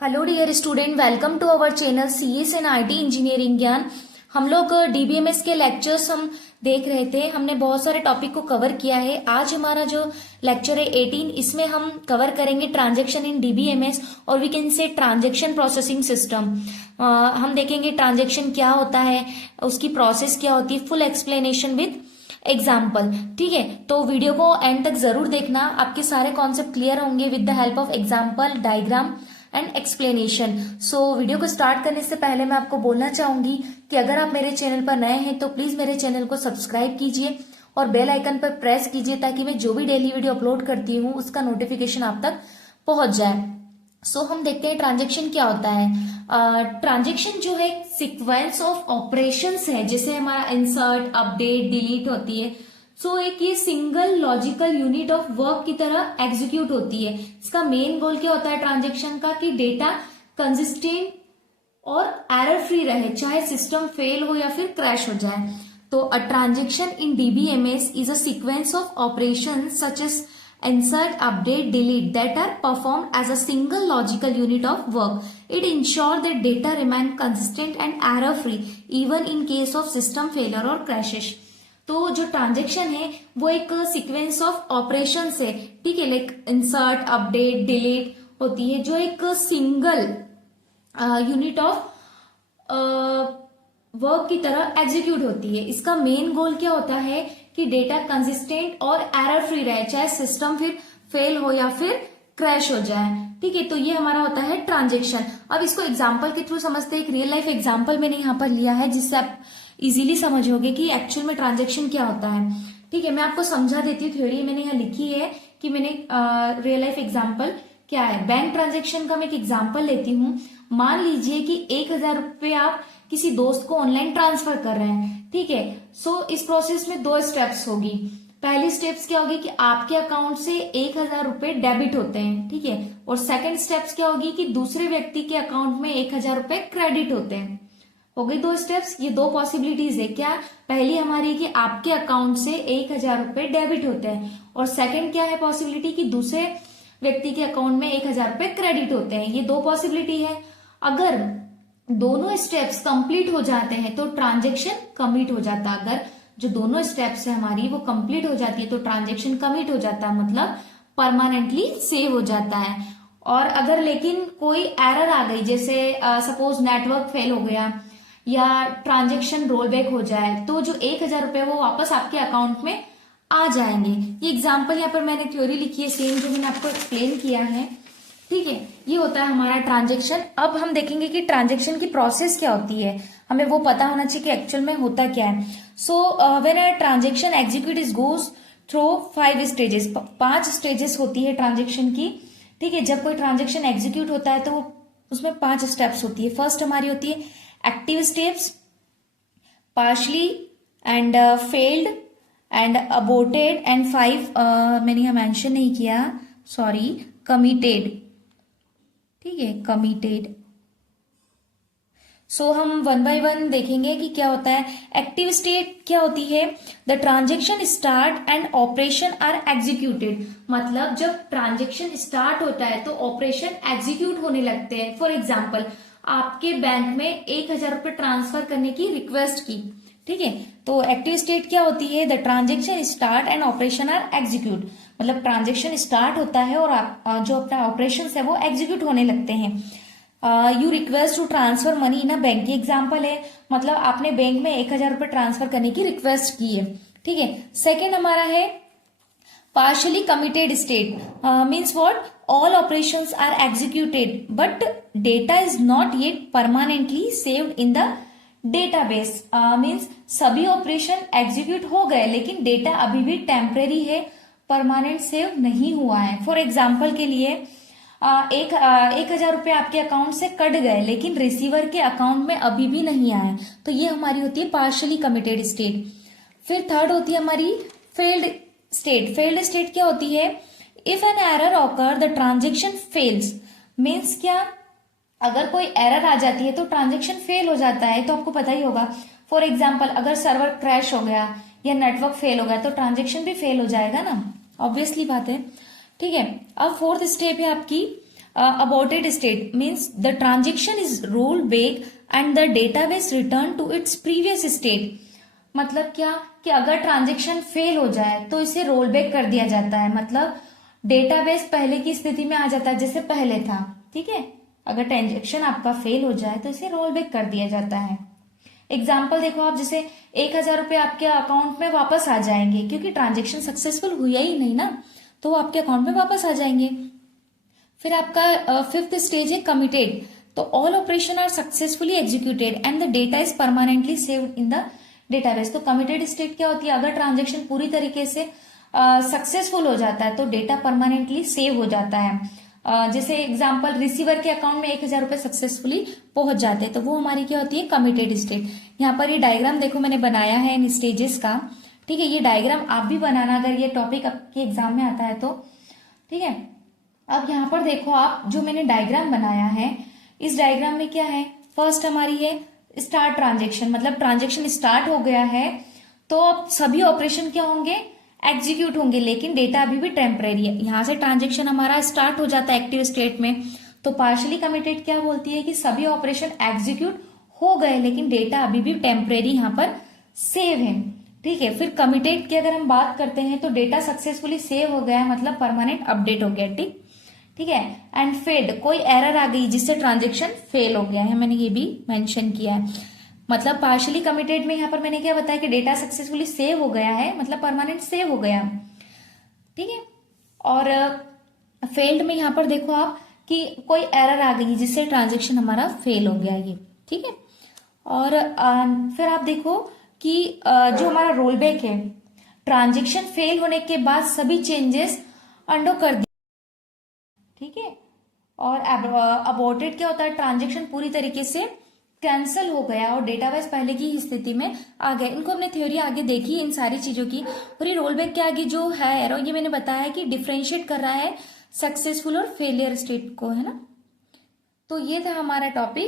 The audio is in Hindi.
Hello dear student, welcome to our channel CS and IT engineering Gyan. हम लोग डीबीएमएस के लेक्चर्स हम देख रहे थे। हमने बहुत सारे टॉपिक को कवर किया है। आज हमारा जो लेक्चर है 18, इसमें हम कवर करेंगे ट्रांजैक्शन इन डीबीएमएस और we can say transaction processing system. हम देखेंगे ट्रांजैक्शन क्या होता है, उसकी प्रोसेस क्या होती है, फुल एक्सप्लेनेशन विद एग्जाम्पल। ठीक है, तो वीडियो को एंड तक जरूर देखना, आपके सारे कॉन्सेप्ट क्लियर होंगे with the help of example, diagram and explanation. So video को स्टार्ट करने से पहले मैं आपको बोलना चाहूंगी कि अगर आप मेरे चैनल पर नए हैं तो प्लीज मेरे चैनल को सब्सक्राइब कीजिए और बेल आइकन पर प्रेस कीजिए ताकि मैं जो भी डेली वीडियो अपलोड करती हूँ उसका नोटिफिकेशन आप तक पहुंच जाए। सो हम देखते हैं ट्रांजेक्शन क्या होता है। ट्रांजेक्शन जो है सीक्वेंस ऑफ ऑपरेशंस है, जैसे हमारा इंसर्ट, अपडेट, डिलीट होती है। सो एक ये single logical unit of work की तरह एग्जीक्यूट होती है। इसका मेन गोल क्या होता है ट्रांजेक्शन का, कि डेटा कंसिस्टेंट और एरर फ्री रहे, चाहे सिस्टम फेल हो या फिर क्रैश हो जाए। तो a transaction in DBMS is a sequence of operation such as insert, update, delete that are performed as a single logical unit of work. It ensures that data remain consistent and error free even in case of system failure or crashes. तो जो ट्रांजेक्शन है वो एक सीक्वेंस ऑफ ऑपरेशन है, ठीक है, लाइक इंसर्ट, अपडेट, डिलीट होती है, जो एक सिंगल यूनिट ऑफ वर्क की तरह एग्जीक्यूट होती है। इसका मेन गोल क्या होता है कि डेटा कंसिस्टेंट और एरर फ्री रहे, चाहे सिस्टम फिर फेल हो या फिर क्रैश हो जाए। ठीक है, तो ये हमारा होता है ट्रांजेक्शन। अब इसको एग्जांपल के थ्रू समझते हैं। एक रियल लाइफ एग्जांपल मैंने यहाँ पर लिया है जिससे आप इजीली समझोगे कि एक्चुअल में ट्रांजेक्शन क्या होता है। ठीक है, मैं आपको समझा देती हूँ। थ्योरी मैंने यहाँ लिखी है कि मैंने रियल लाइफ एग्जाम्पल क्या है। बैंक ट्रांजेक्शन का मैं एक एग्जाम्पल लेती हूँ। मान लीजिए कि 1,000 रुपये आप किसी दोस्त को ऑनलाइन ट्रांसफर कर रहे हैं। ठीक है, सो इस प्रोसेस में 2 स्टेप्स होगी। पहली स्टेप्स क्या होगी कि आपके अकाउंट से 1,000 रुपये डेबिट होते हैं, ठीक है, और सेकंड स्टेप्स क्या होगी कि दूसरे व्यक्ति के अकाउंट में 1,000 रुपये क्रेडिट होते हैं। हो गई 2 स्टेप्स। ये 2 पॉसिबिलिटीज है। क्या पहली हमारी कि आपके अकाउंट से 1,000 रुपये डेबिट होते हैं, और सेकंड क्या है पॉसिबिलिटी कि दूसरे व्यक्ति के अकाउंट में 1,000 रुपये क्रेडिट होते हैं। ये 2 पॉसिबिलिटी है। अगर दोनों स्टेप्स कंप्लीट हो जाते हैं तो ट्रांजेक्शन कमिट हो जाता है। अगर जो दोनों स्टेप्स है हमारी वो कंप्लीट हो जाती है तो ट्रांजेक्शन कमिट हो जाता है, मतलब परमानेंटली सेव हो जाता है। और अगर लेकिन कोई एरर आ गई, जैसे सपोज नेटवर्क फेल हो गया या ट्रांजेक्शन रोल बैक हो जाए, तो जो 1,000 रुपये वो वापस आपके अकाउंट में आ जाएंगे। ये एग्जाम्पल यहाँ पर मैंने थ्योरी लिखी है, सेम जो मैंने आपको एक्सप्लेन किया है। ठीक है, ये होता है हमारा ट्रांजेक्शन। अब हम देखेंगे कि ट्रांजेक्शन की प्रोसेस क्या होती है। हमें वो पता होना चाहिए कि एक्चुअल में होता क्या है। So when a transaction execute is goes through 5 stages, 5 stages होती है ट्रांजेक्शन की। ठीक है, जब कोई ट्रांजेक्शन एग्जीक्यूट होता है तो उसमें 5 स्टेप्स होती है। फर्स्ट हमारी होती है active steps, partially and failed and aborted and 5 मैंने यहाँ मेंशन नहीं किया, सॉरी, कमिटेड। ठीक है, कमिटेड। सो हम 1 बाय 1 देखेंगे कि क्या होता है। एक्टिव स्टेट क्या होती है, the transaction start and operation are executed, मतलब जब ट्रांजेक्शन स्टार्ट होता है तो ऑपरेशन एग्जीक्यूट होने लगते हैं। फॉर एग्जाम्पल, आपके बैंक में 1,000 रुपये ट्रांसफर करने की रिक्वेस्ट की। ठीक है, तो एक्टिव स्टेट क्या होती है, the transaction start and operation are execute, मतलब ट्रांजेक्शन स्टार्ट होता है और आप जो अपना ऑपरेशन है वो एग्जीक्यूट होने लगते हैं। You request to transfer money in a bank, ये एग्जाम्पल है, मतलब आपने बैंक में 1,000 रुपये ट्रांसफर करने की रिक्वेस्ट की है। ठीक है, सेकेंड हमारा है partially committed state, means what, all operations are executed but data is not yet permanently saved in the database, means सभी ऑपरेशन एग्जीक्यूट हो गए लेकिन डेटा अभी भी टेम्परेरी है, परमानेंट सेव नहीं हुआ है। फॉर एग्जाम्पल के लिए 1,000 रुपये आपके अकाउंट से कट गए लेकिन रिसीवर के अकाउंट में अभी भी नहीं आए, तो ये हमारी होती है पार्शली कमिटेड स्टेट। फिर थर्ड होती है हमारी फेल्ड स्टेट। फेल्ड स्टेट क्या होती है, if an error occur the transaction fails, means क्या, अगर कोई एरर आ जाती है तो ट्रांजेक्शन फेल हो जाता है, तो आपको पता ही होगा। फॉर एग्जाम्पल, अगर सर्वर क्रैश हो गया या नेटवर्क फेल हो गया तो ट्रांजेक्शन भी फेल हो जाएगा ना, ऑब्वियसली बात है। ठीक है, अब फोर्थ स्टेप है आपकी aborted state means the transaction is roll back and the database return to its previous state. मतलब क्या कि अगर ट्रांजेक्शन फेल हो जाए तो इसे रोल बैक कर दिया जाता है, मतलब डेटाबेस पहले की स्थिति में आ जाता है जैसे पहले था। ठीक है, अगर ट्रांजेक्शन आपका फेल हो जाए तो इसे रोल बैक कर दिया जाता है। एग्जाम्पल देखो आप, जैसे 1,000 रुपये आपके अकाउंट में वापस आ जाएंगे क्योंकि ट्रांजेक्शन सक्सेसफुल हुआ ही नहीं ना, तो वो आपके अकाउंट में वापस आ जाएंगे। फिर आपका फिफ्थ स्टेज है कमिटेड। तो all operation are successfully executed and the data is permanently saved in the database. तो कमिटेड स्टेट क्या होती है, अगर ट्रांजेक्शन पूरी तरीके से सक्सेसफुल हो जाता है तो डेटा परमानेंटली सेव हो जाता है। जैसे एग्जांपल, रिसीवर के अकाउंट में 1,000 रुपए सक्सेसफुली पहुंच जाते हैं तो वो हमारी क्या होती है, कमिटेड स्टेट। यहाँ पर ये डायग्राम देखो मैंने बनाया है इन स्टेजेस का। ठीक है, ये डायग्राम आप भी बनाना अगर ये टॉपिक आपके एग्जाम में आता है तो। ठीक है, अब यहाँ पर देखो आप, जो मैंने डायग्राम बनाया है इस डायग्राम में क्या है, फर्स्ट हमारी है स्टार्ट ट्रांजेक्शन, मतलब ट्रांजेक्शन स्टार्ट हो गया है तो अब सभी ऑपरेशन क्या होंगे, एग्जीक्यूट होंगे, लेकिन डेटा अभी भी टेम्परेरी है। यहां से ट्रांजेक्शन हमारा स्टार्ट हो जाता है एक्टिव स्टेट में, तो पार्शियली कमिटेड क्या बोलती है कि सभी ऑपरेशन एग्जीक्यूट हो गए लेकिन डेटा अभी भी टेम्परेरी यहाँ पर सेव है। ठीक है, फिर कमिटेड की अगर हम बात करते हैं तो डेटा सक्सेसफुली सेव हो गया है, मतलब परमानेंट अपडेट हो गया। ठीक है, एंड फेल्ड, कोई एरर आ गई जिससे ट्रांजेक्शन फेल हो गया है, मैंने ये भी मेंशन किया है। मतलब पार्शियली कमिटेड में यहाँ पर मैंने क्या बताया कि डेटा सक्सेसफुली सेव हो गया है, मतलब परमानेंट सेव हो गया। ठीक है, और फेल्ड में यहाँ पर देखो आप कि कोई एरर आ गई जिससे ट्रांजेक्शन हमारा फेल हो गया ये। ठीक है, और फिर आप देखो कि जो हमारा रोल बैक है, ट्रांजेक्शन फेल होने के बाद सभी चेंजेस अंडो कर दिए। ठीक है, और अबॉर्टेड क्या होता है, ट्रांजेक्शन पूरी तरीके से कैंसिल हो गया और डेटाबेस पहले की ही स्थिति में आ गया। इनको हमने थ्योरी आगे देखी इन सारी चीजों की। और ये रोल बैक के आगे जो है एरो, ये मैंने बताया कि डिफरेंशिएट कर रहा है सक्सेसफुल और फेलियर स्टेट को, है ना। तो ये था हमारा टॉपिक।